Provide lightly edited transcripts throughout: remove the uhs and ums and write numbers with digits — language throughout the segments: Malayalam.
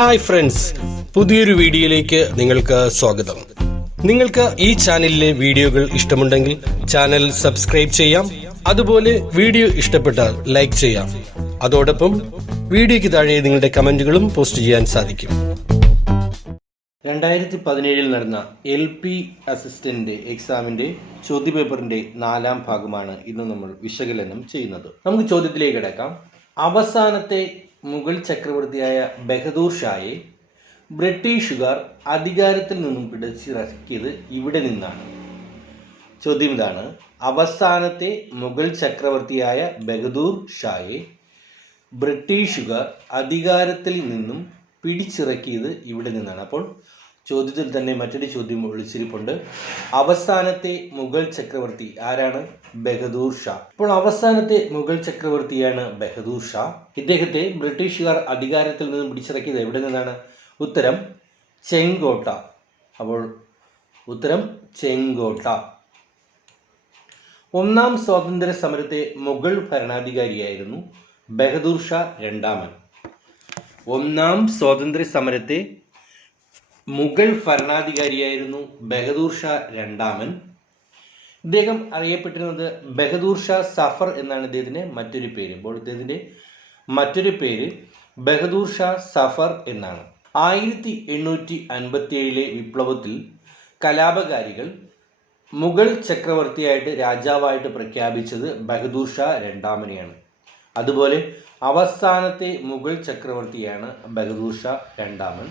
ഹായ് ഫ്രണ്ട്സ്, പുതിയൊരു വീഡിയോയിലേക്ക് നിങ്ങൾക്ക് സ്വാഗതം. നിങ്ങൾക്ക് ഈ ചാനലിലെ വീഡിയോകൾ ഇഷ്ടമുണ്ടെങ്കിൽ ചാനൽ സബ്സ്ക്രൈബ് ചെയ്യാം. അതുപോലെ വീഡിയോ ഇഷ്ടപ്പെട്ടാൽ ലൈക്ക് ചെയ്യാം. അതോടൊപ്പം വീഡിയോയ്ക്ക് താഴെ നിങ്ങളുടെ കമന്റുകളും പോസ്റ്റ് ചെയ്യാൻ സാധിക്കും. 2017 നടന്ന LP അസിസ്റ്റന്റ് എക്സാമിന്റെ ചോദ്യപേപ്പറിന്റെ 4ാം ഭാഗമാണ് ഇന്ന് നമ്മൾ വിശകലനം ചെയ്യുന്നത്. നമുക്ക് ചോദ്യത്തിലേക്ക് കിടക്കാം. അവസാനത്തെ മുഗൾ ചക്രവർത്തിയായ ബഹദൂർ ഷായെ ബ്രിട്ടീഷുകാർ അധികാരത്തിൽ നിന്നും പിടിച്ചിറക്കിയത് ഇവിടെ നിന്നാണ്. ചോദ്യം ഇതാണ്: അവസാനത്തെ മുഗൾ ചക്രവർത്തിയായ ബഹദൂർ ഷായെ ബ്രിട്ടീഷുകാർ അധികാരത്തിൽ നിന്നും പിടിച്ചിറക്കിയത് ഇവിടെ നിന്നാണ്. അപ്പോൾ ചോദ്യത്തിൽ തന്നെ മറ്റൊരു ചോദ്യം ഒളിച്ചിരിപ്പുണ്ട്. അവസാനത്തെ മുഗൾ ചക്രവർത്തി ആരാണ്? ബഹദൂർ ഷാ. അപ്പോൾ അവസാനത്തെ മുഗൾ ചക്രവർത്തിയാണ് ബഹദൂർ ഷാ. ഇദ്ദേഹത്തെ ബ്രിട്ടീഷുകാർ അധികാരത്തിൽ നിന്നും പിടിച്ചിറക്കിയത് എവിടെ നിന്നാണ്? ഉത്തരം ചെങ്കോട്ട. അപ്പോൾ ഉത്തരം ചെങ്കോട്ട. ഒന്നാം സ്വാതന്ത്ര്യ സമരത്തെ മുഗൾ ഭരണാധികാരിയായിരുന്നു ബഹദൂർ ഷാ രണ്ടാമൻ. ഒന്നാം സ്വാതന്ത്ര്യ സമരത്തെ മുഗൾ ഭരണാധികാരിയായിരുന്നു ബഹദൂർ ഷാ രണ്ടാമൻ. ഇദ്ദേഹം അറിയപ്പെട്ടിരുന്നത് ബഹദൂർ ഷാ സഫർ എന്നാണ് ഇദ്ദേഹത്തിൻ്റെ മറ്റൊരു പേര്. അപ്പോൾ ഇദ്ദേഹത്തിൻ്റെ മറ്റൊരു പേര് ബഹദൂർ ഷാ സഫർ എന്നാണ്. 1857 വിപ്ലവത്തിൽ കലാപകാരികൾ മുഗൾ ചക്രവർത്തിയായിട്ട് രാജാവായിട്ട് പ്രഖ്യാപിച്ചത് ബഹദൂർ ഷാ രണ്ടാമനെയാണ്. അതുപോലെ അവസാനത്തെ മുഗൾ ചക്രവർത്തിയാണ് ബഹദൂർ ഷാ രണ്ടാമൻ.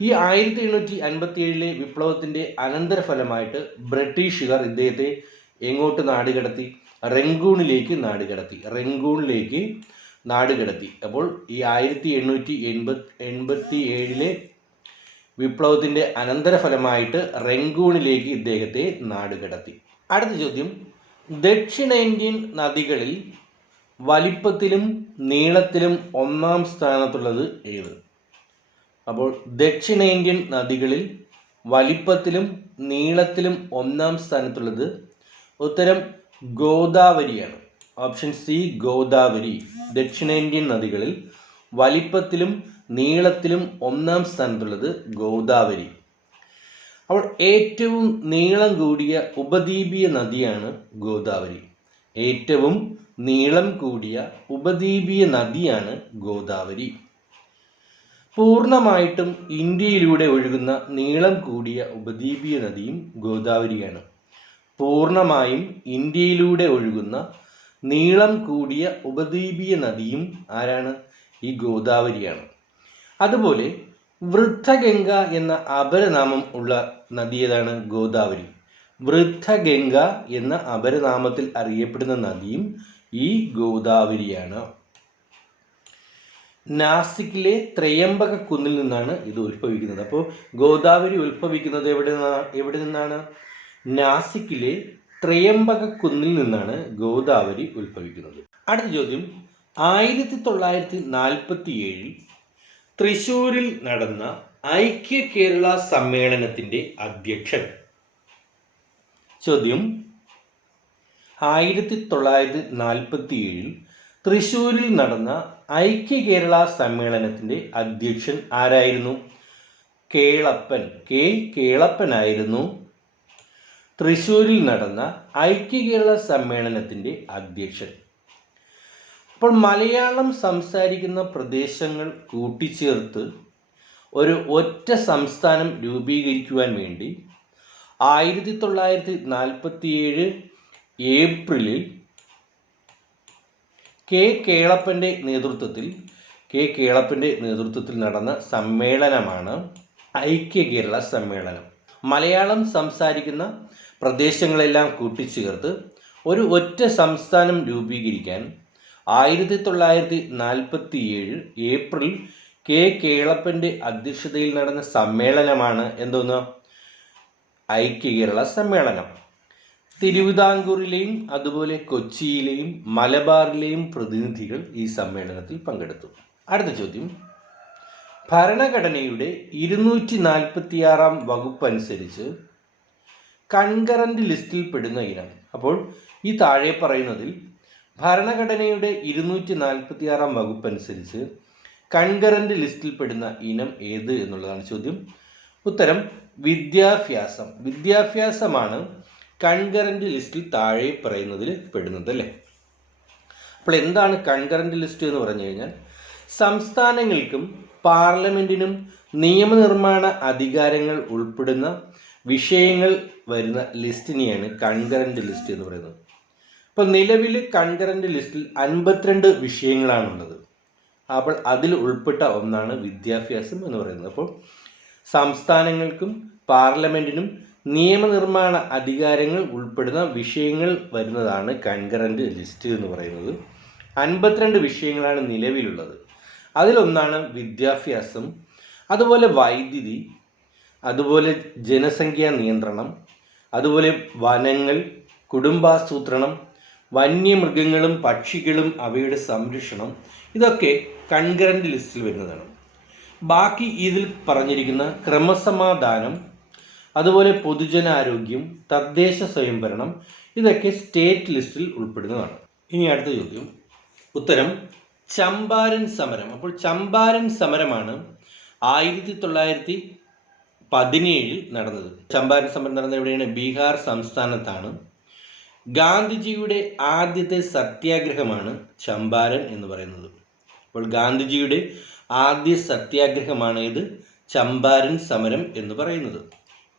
ഈ 1857 വിപ്ലവത്തിൻ്റെ അനന്തരഫലമായിട്ട് ബ്രിട്ടീഷുകാർ ഇദ്ദേഹത്തെ എങ്ങോട്ട് നാടുകടത്തി? റംഗൂണിലേക്ക് നാടുകടത്തി. അപ്പോൾ ഈ 1887 വിപ്ലവത്തിൻ്റെ അനന്തരഫലമായിട്ട് റംഗൂണിലേക്ക് ഇദ്ദേഹത്തെ നാടുകടത്തി. അടുത്ത ചോദ്യം: ദക്ഷിണേന്ത്യൻ നദികളിൽ വലിപ്പത്തിലും നീളത്തിലും ഒന്നാം സ്ഥാനത്തുള്ളത് ഏത്? അപ്പോൾ ദക്ഷിണേന്ത്യൻ നദികളിൽ വലിപ്പത്തിലും നീളത്തിലും ഒന്നാം സ്ഥാനത്തുള്ളത് ഉത്തരം ഗോദാവരിയാണ്. Option C, Godavari. ദക്ഷിണേന്ത്യൻ നദികളിൽ വലിപ്പത്തിലും നീളത്തിലും ഒന്നാം സ്ഥാനത്തുള്ളത് ഗോദാവരി. അപ്പോൾ ഏറ്റവും നീളം കൂടിയ ഉപദ്വീപീയ നദിയാണ് ഗോദാവരി. ഏറ്റവും നീളം കൂടിയ ഉപദ്വീപീയ നദിയാണ് ഗോദാവരി. പൂർണ്ണമായിട്ടും ഇന്ത്യയിലൂടെ ഒഴുകുന്ന നീളം കൂടിയ ഉപദ്വീപീയ നദിയും ഗോദാവരിയാണ്. പൂർണ്ണമായും ഇന്ത്യയിലൂടെ ഒഴുകുന്ന നീളം കൂടിയ ഉപദ്വീപീയ നദിയും ആരാണ്? ഈ ഗോദാവരിയാണ്. അതുപോലെ വൃദ്ധഗംഗ എന്ന അപരനാമം ഉള്ള നദി ഏതാണ്? ഗോദാവരി. വൃദ്ധഗംഗ എന്ന അപരനാമത്തിൽ അറിയപ്പെടുന്ന നദിയും ഈ ഗോദാവരിയാണ്. നാസിക്കിലെ ത്രയംബക കുന്നിൽ നിന്നാണ് ഇത് ഉത്ഭവിക്കുന്നത്. അപ്പോൾ ഗോദാവരി ഉത്ഭവിക്കുന്നത് എവിടെ നിന്നാണ്? നാസിക്കിലെ ത്രയംബക കുന്നിൽ നിന്നാണ് ഗോദാവരി ഉത്ഭവിക്കുന്നത്. അടുത്ത ചോദ്യം: 1947 തൃശ്ശൂരിൽ നടന്ന ഐക്യ കേരള സമ്മേളനത്തിന്റെ അധ്യക്ഷൻ. ചോദ്യം: 1947 തൃശ്ശൂരിൽ നടന്ന ഐക്യ കേരള സമ്മേളനത്തിന്റെ അധ്യക്ഷൻ ആരായിരുന്നു? കേളപ്പൻ. കെ കേളപ്പനായിരുന്നു തൃശ്ശൂരിൽ നടന്ന ഐക്യ കേരള സമ്മേളനത്തിന്റെ അധ്യക്ഷൻ. അപ്പോൾ മലയാളം സംസാരിക്കുന്ന പ്രദേശങ്ങൾ കൂട്ടിച്ചേർത്ത് ഒരു ഒറ്റ സംസ്ഥാനം രൂപീകരിക്കുവാൻ വേണ്ടി 1947 ഏപ്രിലിൽ കെ കേളപ്പൻ്റെ നേതൃത്വത്തിൽ നടന്ന സമ്മേളനമാണ് ഐക്യ കേരള സമ്മേളനം. മലയാളം സംസാരിക്കുന്ന പ്രദേശങ്ങളെല്ലാം കൂട്ടിച്ചേർത്ത് ഒരു ഒറ്റ സംസ്ഥാനം രൂപീകരിക്കാൻ 1947 ഏപ്രിൽ കെ കേളപ്പൻ്റെ അധ്യക്ഷതയിൽ നടന്ന സമ്മേളനമാണ് എന്തോന്ന്? ഐക്യ കേരള സമ്മേളനം. തിരുവിതാംകൂറിലെയും അതുപോലെ കൊച്ചിയിലെയും മലബാറിലെയും പ്രതിനിധികൾ ഈ സമ്മേളനത്തിൽ പങ്കെടുത്തു. അടുത്ത ചോദ്യം: ഭരണഘടനയുടെ 246 വകുപ്പ് അനുസരിച്ച് കൺകറന്റ് ലിസ്റ്റിൽ പെടുന്ന ഇനം. അപ്പോൾ ഈ താഴെ പറയുന്നതിൽ ഭരണഘടനയുടെ 246 വകുപ്പ് അനുസരിച്ച് കൺകറന്റ് ലിസ്റ്റിൽ പെടുന്ന ഇനം ഏത് എന്നുള്ളതാണ് ചോദ്യം. ഉത്തരം വിദ്യാഭ്യാസം. വിദ്യാഭ്യാസമാണ് കൺകറന്റ് ലിസ്റ്റിൽ താഴെ പറയുന്നതിൽ പെടുന്നത് അല്ലേ. അപ്പോൾ എന്താണ് കൺകറന്റ് ലിസ്റ്റ് എന്ന് പറഞ്ഞു കഴിഞ്ഞാൽ സംസ്ഥാനങ്ങൾക്കും പാർലമെൻറ്റിനും നിയമനിർമ്മാണ അധികാരങ്ങൾ ഉൾപ്പെടുന്ന വിഷയങ്ങൾ വരുന്ന ലിസ്റ്റിനെയാണ് കൺകറന്റ് ലിസ്റ്റ് എന്ന് പറയുന്നത്. അപ്പോൾ നിലവിൽ കൺകറന്റ് ലിസ്റ്റിൽ 52 വിഷയങ്ങളാണുള്ളത്. അപ്പോൾ അതിൽ ഉൾപ്പെട്ട ഒന്നാണ് വിദ്യാഭ്യാസം എന്ന് പറയുന്നത്. അപ്പോൾ സംസ്ഥാനങ്ങൾക്കും പാർലമെൻറ്റിനും നിയമനിർമ്മാണ അധികാരങ്ങൾ ഉൾപ്പെടുന്ന വിഷയങ്ങൾ വരുന്നതാണ് കൺകറന്റ് ലിസ്റ്റ് എന്ന് പറയുന്നത്. 52 വിഷയങ്ങളാണ് നിലവിലുള്ളത്. അതിലൊന്നാണ് വിദ്യാഭ്യാസം, അതുപോലെ വൈദ്യുതി, അതുപോലെ ജനസംഖ്യാ നിയന്ത്രണം, അതുപോലെ വനങ്ങൾ, കുടുംബാസൂത്രണം, വന്യമൃഗങ്ങളും പക്ഷികളും അവയുടെ സംരക്ഷണം, ഇതൊക്കെ കൺകറന്റ് ലിസ്റ്റിൽ വരുന്നതാണ്. ബാക്കി ഇതിൽ പറഞ്ഞിരിക്കുന്ന ക്രമസമാധാനം, അതുപോലെ പൊതുജനാരോഗ്യം, തദ്ദേശ സ്വയംഭരണം, ഇതൊക്കെ സ്റ്റേറ്റ് ലിസ്റ്റിൽ ഉൾപ്പെടുന്നതാണ്. ഇനി അടുത്ത ചോദ്യം. ഉത്തരം ചമ്പാരൻ സമരം. അപ്പോൾ ചമ്പാരൻ സമരമാണ് 1917 നടന്നത്. ചമ്പാരൻ സമരം നടന്നത് എവിടെയാണ്? ബീഹാർ സംസ്ഥാനത്താണ്. ഗാന്ധിജിയുടെ ആദ്യത്തെ സത്യാഗ്രഹമാണ് ചമ്പാരൻ എന്ന് പറയുന്നത്. അപ്പോൾ ഗാന്ധിജിയുടെ ആദ്യ സത്യാഗ്രഹമാണ് ഇത് ചമ്പാരൻ സമരം എന്ന് പറയുന്നത്.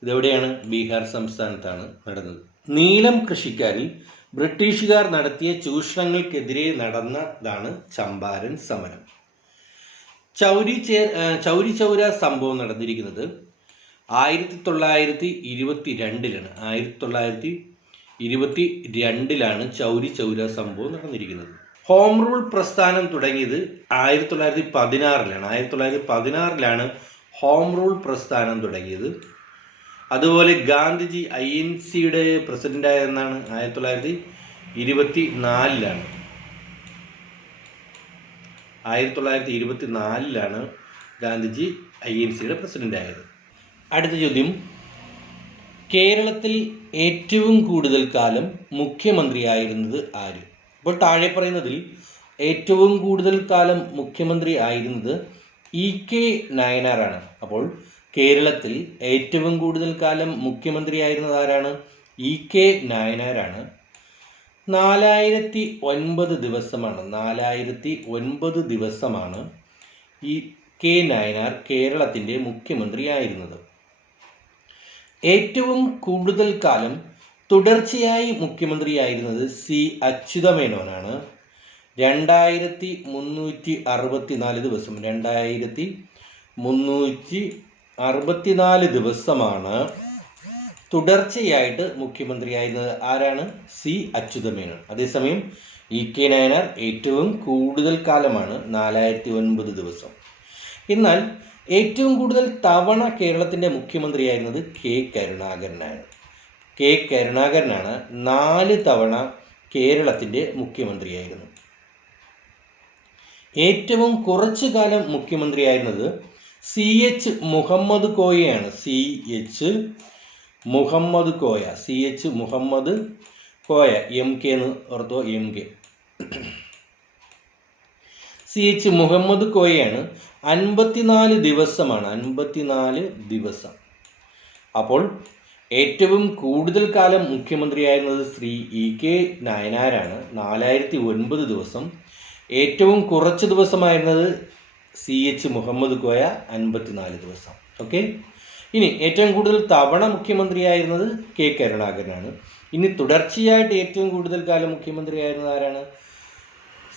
ഇതെവിടെയാണ്? ബീഹാർ സംസ്ഥാനത്താണ് നടന്നത്. നീലം കൃഷിക്കാരിൽ ബ്രിട്ടീഷുകാർ നടത്തിയ ചൂഷണങ്ങൾക്കെതിരെ നടന്നതാണ് ചമ്പാരൻ സമരം. ചൗരി ചൗര സംഭവം നടന്നിരിക്കുന്നത് 1922 1922 ചൗരി ചൗര സംഭവം നടന്നിരിക്കുന്നത്. ഹോം റൂൾ പ്രസ്ഥാനം തുടങ്ങിയത് 1916 1916 ഹോം റൂൾ പ്രസ്ഥാനം തുടങ്ങിയത്. അതുപോലെ ഗാന്ധിജി INCയുടെ പ്രസിഡന്റ് ആയതെന്നാണ്? 1924 1924 ഗാന്ധിജി INCയുടെ പ്രസിഡന്റ് ആയത്. അടുത്ത ചോദ്യം. കേരളത്തിൽ ഏറ്റവും കൂടുതൽ കാലം മുഖ്യമന്ത്രിയായിരുന്നത് ആര്? അപ്പോൾ താഴെ പറയുന്നതിൽ ഏറ്റവും കൂടുതൽ കാലം മുഖ്യമന്ത്രി ആയിരുന്നത് EK നായനാറാണ്. അപ്പോൾ കേരളത്തിൽ ഏറ്റവും കൂടുതൽ കാലം മുഖ്യമന്ത്രിയായിരുന്നത് ആരാണ്? EK നായനാരാണ്. 4009 ദിവസമാണ് 4009 ദിവസമാണ് EK നായനാർ കേരളത്തിൻ്റെ മുഖ്യമന്ത്രിയായിരുന്നത്. ഏറ്റവും കൂടുതൽ കാലം തുടർച്ചയായി മുഖ്യമന്ത്രിയായിരുന്നത് C അച്യുതമേനോനാണ്. 2364 ദിവസം 2364 ദിവസമാണ് തുടർച്ചയായിട്ട് മുഖ്യമന്ത്രിയായിരുന്നത്. ആരാണ്? C അച്യുതമേനോൻ. അതേസമയം EK നായനാർ ഏറ്റവും കൂടുതൽ കാലമാണ് 4009 ദിവസം. എന്നാൽ ഏറ്റവും കൂടുതൽ തവണ കേരളത്തിൻ്റെ മുഖ്യമന്ത്രിയായിരുന്നത് K കരുണാകരനാണ്. K കരുണാകരനാണ് 4 തവണ കേരളത്തിൻ്റെ മുഖ്യമന്ത്രിയായിരുന്നു. ഏറ്റവും കുറച്ചു കാലം മുഖ്യമന്ത്രിയായിരുന്നത് CH മുഹമ്മദ് കോയയാണ്. CH മുഹമ്മദ് കോയ MK എന്ന് ഓർത്തോ, MK. CH മുഹമ്മദ് കോയയാണ്. 54 ദിവസമാണ് 54 ദിവസം. അപ്പോൾ ഏറ്റവും കൂടുതൽ കാലം മുഖ്യമന്ത്രിയായിരുന്നത് ശ്രീ EK നായനാരാണ്, 4009 ദിവസം. ഏറ്റവും കുറച്ച് ദിവസമായിരുന്നത് CH മുഹമ്മദ് കോയ, 54 ദിവസം. ഓക്കെ. ഇനി ഏറ്റവും കൂടുതൽ തവണ മുഖ്യമന്ത്രിയായിരുന്നത് K കരുണാകരനാണ്. ഇനി തുടർച്ചയായിട്ട് ഏറ്റവും കൂടുതൽ കാലം മുഖ്യമന്ത്രിയായിരുന്നത് ആരാണ്?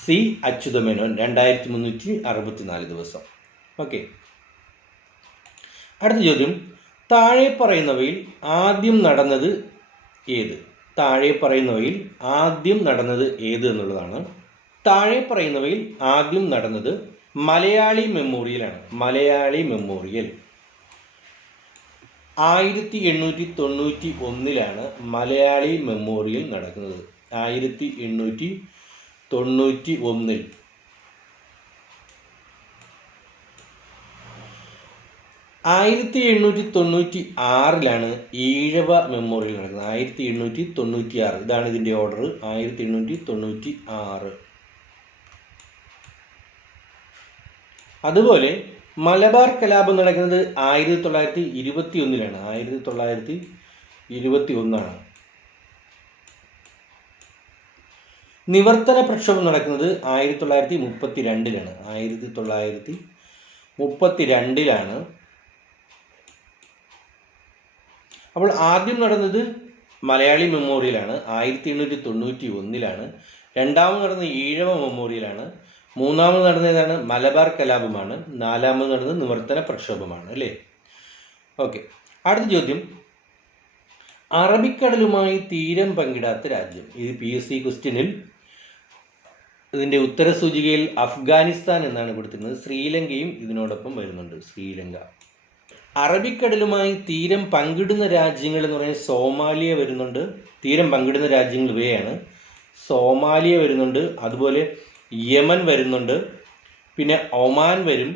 C അച്യുതമേനോൻ, 2364 ദിവസം. ഓക്കെ. അടുത്ത ചോദ്യം. താഴെ പറയുന്നവയിൽ ആദ്യം നടന്നത് ഏത്? താഴെ പറയുന്നവയിൽ ആദ്യം നടന്നത് ഏത് എന്നുള്ളതാണ്. താഴെ പറയുന്നവയിൽ ആദ്യം നടന്നത് മലയാളി മെമ്മോറിയലാണ്. മലയാളി മെമ്മോറിയൽ 1891 മലയാളി മെമ്മോറിയൽ നടക്കുന്നത്. 1891. 1896 ഈഴവ മെമ്മോറിയൽ നടക്കുന്നത്. 1896. ഇതാണ് ഇതിൻ്റെ ഓർഡർ. 1896. അതുപോലെ മലബാർ കലാപം നടക്കുന്നത് 1921-ലാണ്. 1921 നിവർത്തന പ്രക്ഷോഭം നടക്കുന്നത് 1932-ലാണ്. 1932 അപ്പോൾ ആദ്യം നടന്നത് മലയാളി മെമ്മോറിയലാണ്. 1891 രണ്ടാമത് നടന്നത് ഈഴവ മെമ്മോറിയലാണ്. മൂന്നാമത് നടന്നതാണ് മലബാർ കലാപമാണ്. നാലാമത് നടന്നത് നിവർത്തന പ്രക്ഷോഭമാണ്. അല്ലേ? ഓക്കെ, അടുത്ത ചോദ്യം, അറബിക്കടലുമായി തീരം പങ്കിടാത്ത രാജ്യം. ഇത് PSC ക്വസ്റ്റ്യനിൽ ഇതിൻ്റെ ഉത്തരസൂചികയിൽ അഫ്ഗാനിസ്ഥാൻ എന്നാണ് കൊടുത്തിരുന്നത്. ശ്രീലങ്കയും ഇതിനോടൊപ്പം വരുന്നുണ്ട്. ശ്രീലങ്ക. അറബിക്കടലുമായി തീരം പങ്കിടുന്ന രാജ്യങ്ങൾ എന്ന് പറയുന്നത് സോമാലിയ വരുന്നുണ്ട്. തീരം പങ്കിടുന്ന രാജ്യങ്ങൾ ഇവയാണ്. സോമാലിയ വരുന്നുണ്ട്, അതുപോലെ യമൻ വരുന്നുണ്ട്, പിന്നെ ഒമാൻ വരും,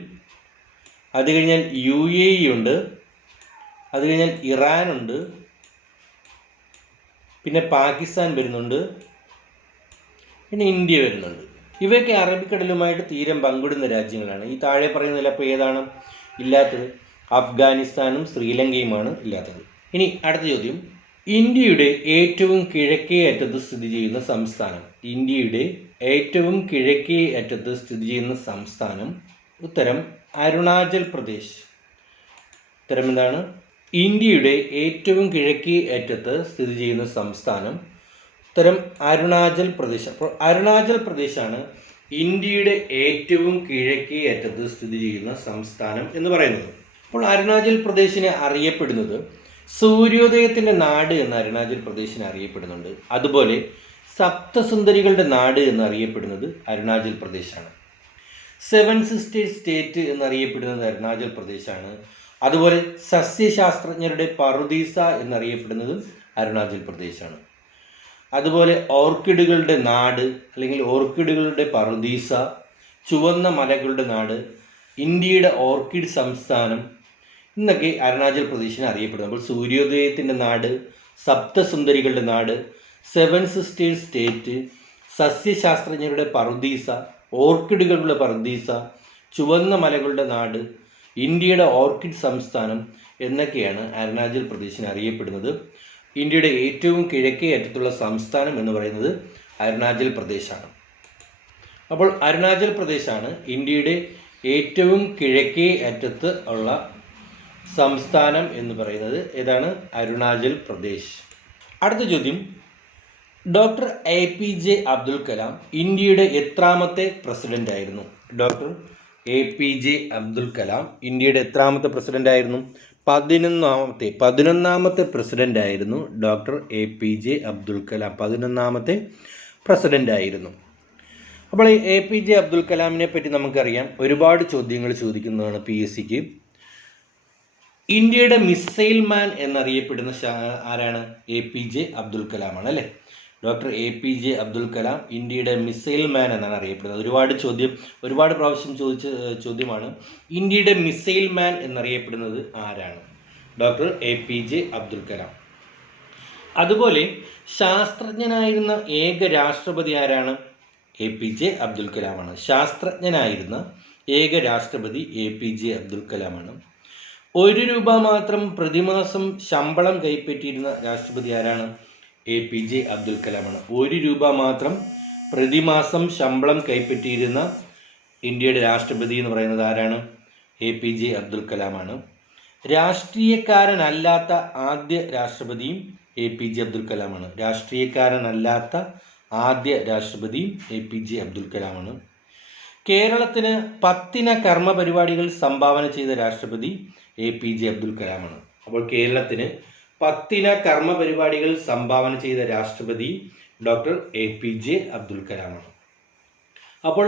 അത് കഴിഞ്ഞാൽ UAE ഉണ്ട്, അത് കഴിഞ്ഞാൽ ഇറാനുണ്ട്, പിന്നെ പാകിസ്ഥാൻ വരുന്നുണ്ട്, പിന്നെ ഇന്ത്യ വരുന്നുണ്ട്. ഇവയൊക്കെ അറബിക്കടലുമായിട്ട് തീരം പങ്കിടുന്ന രാജ്യങ്ങളാണ്. ഈ താഴെ പറയുന്നതിൽ അപ്പോൾ ഏതാണ് ഇല്ലാത്തത്? അഫ്ഗാനിസ്ഥാനും ശ്രീലങ്കയുമാണ് ഇല്ലാത്തത്. ഇനി അടുത്ത ചോദ്യം, ഇന്ത്യയുടെ ഏറ്റവും കിഴക്കേ അറ്റത്ത് സ്ഥിതി ചെയ്യുന്ന സംസ്ഥാനം. ഇന്ത്യയുടെ ഏറ്റവും കിഴക്കേ അറ്റത്ത് സ്ഥിതി ചെയ്യുന്ന സംസ്ഥാനം. ഉത്തരം അരുണാചൽ പ്രദേശ്. ഉത്തരം എന്താണ്? ഇന്ത്യയുടെ ഏറ്റവും കിഴക്കേ അറ്റത്ത് സ്ഥിതി ചെയ്യുന്ന സംസ്ഥാനം. ഉത്തരം അരുണാചൽ പ്രദേശ്. അപ്പോൾ അരുണാചൽ പ്രദേശാണ് ഇന്ത്യയുടെ ഏറ്റവും കിഴക്കേ അറ്റത്ത് സ്ഥിതി ചെയ്യുന്ന സംസ്ഥാനം എന്ന് പറയുന്നത്. അപ്പോൾ അരുണാചൽ പ്രദേശിനെ അറിയപ്പെടുന്നത് സൂര്യോദയത്തിൻ്റെ നാട് എന്ന് അരുണാചൽ പ്രദേശിനെ അറിയപ്പെടുന്നുണ്ട്. അതുപോലെ സപ്തസുന്ദരികളുടെ നാട് എന്നറിയപ്പെടുന്നത് അരുണാചൽ പ്രദേശാണ്. 7 സിസ്റ്റേഴ്സ് സ്റ്റേറ്റ് എന്നറിയപ്പെടുന്നത് അരുണാചൽ പ്രദേശാണ്. അതുപോലെ സസ്യശാസ്ത്രജ്ഞരുടെ പറുദീസ എന്നറിയപ്പെടുന്നത് അരുണാചൽ പ്രദേശാണ്. അതുപോലെ ഓർക്കിഡുകളുടെ നാട് അല്ലെങ്കിൽ ഓർക്കിഡുകളുടെ പറുദീസ, ചുവന്ന മലകളുടെ നാട്, ഇന്ത്യയുടെ ഓർക്കിഡ് സംസ്ഥാനം എന്നൊക്കെ അരുണാചൽ പ്രദേശിനെ അറിയപ്പെടുന്നു. അപ്പോൾ സൂര്യോദയത്തിൻ്റെ നാട്, സപ്തസുന്ദരികളുടെ നാട്, 7 സിസ്റ്റേഴ്സ് സ്റ്റേറ്റ്, സസ്യശാസ്ത്രജ്ഞരുടെ പറുദീസ, ഓർക്കിഡുകളുടെ പറുദീസ, ചുവന്ന മലകളുടെ നാട്, ഇന്ത്യയുടെ ഓർക്കിഡ് സംസ്ഥാനം എന്നൊക്കെയാണ് അരുണാചൽ പ്രദേശിനെ അറിയപ്പെടുന്നത്. ഇന്ത്യയുടെ ഏറ്റവും കിഴക്കേ അറ്റത്തുള്ള സംസ്ഥാനം എന്ന് പറയുന്നത് അരുണാചൽ പ്രദേശാണ്. അപ്പോൾ അരുണാചൽ പ്രദേശാണ് ഇന്ത്യയുടെ ഏറ്റവും കിഴക്കേ അറ്റത്ത് ഉള്ള സംസ്ഥാനം എന്ന് പറയുന്നത്. ഏതാണ്? അരുണാചൽ പ്രദേശ്. അടുത്ത ചോദ്യം, ഡോക്ടർ APJ അബ്ദുൽ കലാം ഇന്ത്യയുടെ എത്രാമത്തെ പ്രസിഡന്റ് ആയിരുന്നു? ഡോക്ടർ APJ അബ്ദുൽ കലാം ഇന്ത്യയുടെ എത്രാമത്തെ പ്രസിഡന്റ് ആയിരുന്നു? 11ാമത്തെ പ്രസിഡന്റ് ആയിരുന്നു ഡോക്ടർ APJ അബ്ദുൽ കലാം. 11ാമത്തെ പ്രസിഡന്റ് ആയിരുന്നു. അപ്പോൾ ഈ APJ അബ്ദുൽ കലാമിനെ പറ്റി നമുക്കറിയാം, ഒരുപാട് ചോദ്യങ്ങൾ ചോദിക്കുന്നതാണ് PSCക്ക്. ഇന്ത്യയുടെ മിസൈൽ മാൻ എന്നറിയപ്പെടുന്ന ആരാണ്? APJ അബ്ദുൽ കലാമാണ്. അല്ലേ? ഡോക്ടർ APJ അബ്ദുൽ കലാം ഇന്ത്യയുടെ മിസൈൽ മാൻ എന്നാണ് അറിയപ്പെടുന്നത്. ഒരുപാട് പ്രാവശ്യം ചോദിച്ച ചോദ്യമാണ്. ഇന്ത്യയുടെ മിസൈൽ മാൻ എന്നറിയപ്പെടുന്നത് ആരാണ്? Doctor APJ Abdul Kalam. അതുപോലെ ശാസ്ത്രജ്ഞനായിരുന്ന ഏക രാഷ്ട്രപതി ആരാണ്? APJ അബ്ദുൽ കലാമാണ്. ശാസ്ത്രജ്ഞനായിരുന്ന ഏക രാഷ്ട്രപതി APJ അബ്ദുൽ കലാമാണ്. 1 രൂപ മാത്രം പ്രതിമാസം ശമ്പളം കൈപ്പറ്റിയിരുന്ന രാഷ്ട്രപതി ആരാണ്? APJ അബ്ദുൽ കലാമാണ്. 1 രൂപ മാത്രം പ്രതിമാസം ശമ്പളം കൈപ്പറ്റിയിരുന്ന ഇന്ത്യയുടെ രാഷ്ട്രപതി എന്ന് പറയുന്നത് ആരാണ്? APJ അബ്ദുൽ കലാമാണ്. രാഷ്ട്രീയക്കാരനല്ലാത്ത ആദ്യ രാഷ്ട്രപതിയും APJ അബ്ദുൽ കലാമാണ്. രാഷ്ട്രീയക്കാരനല്ലാത്ത ആദ്യ രാഷ്ട്രപതിയും APJ അബ്ദുൽ കലാമാണ്. കേരളത്തിന് 10 കർമ്മ പരിപാടികൾ സംഭാവന ചെയ്ത രാഷ്ട്രപതി APJ അബ്ദുൽ കലാമാണ്. അപ്പോൾ കേരളത്തിന് 10 കർമ്മ പരിപാടികൾ സംഭാവന ചെയ്ത രാഷ്ട്രപതി ഡോക്ടർ APJ അബ്ദുൽ കലാമാണ്. അപ്പോൾ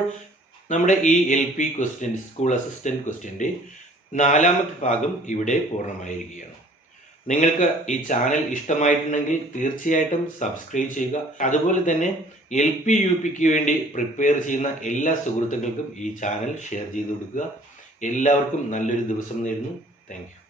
നമ്മുടെ ഈ LP ക്വസ്റ്റ്യൻ, സ്കൂൾ അസിസ്റ്റൻറ്റ് ക്വസ്റ്റ്യൻ്റെ 4ാമത്തെ ഭാഗം ഇവിടെ പൂർണ്ണമായിരിക്കുകയാണ്. നിങ്ങൾക്ക് ഈ ചാനൽ ഇഷ്ടമായിട്ടുണ്ടെങ്കിൽ തീർച്ചയായിട്ടും സബ്സ്ക്രൈബ് ചെയ്യുക. അതുപോലെ തന്നെ LP UPക്ക് വേണ്ടി പ്രിപ്പയർ ചെയ്യുന്ന എല്ലാ സുഹൃത്തുക്കൾക്കും ഈ ചാനൽ ഷെയർ ചെയ്ത് കൊടുക്കുക. എല്ലാവർക്കും നല്ലൊരു ദിവസം നേരുന്നു. Thank you.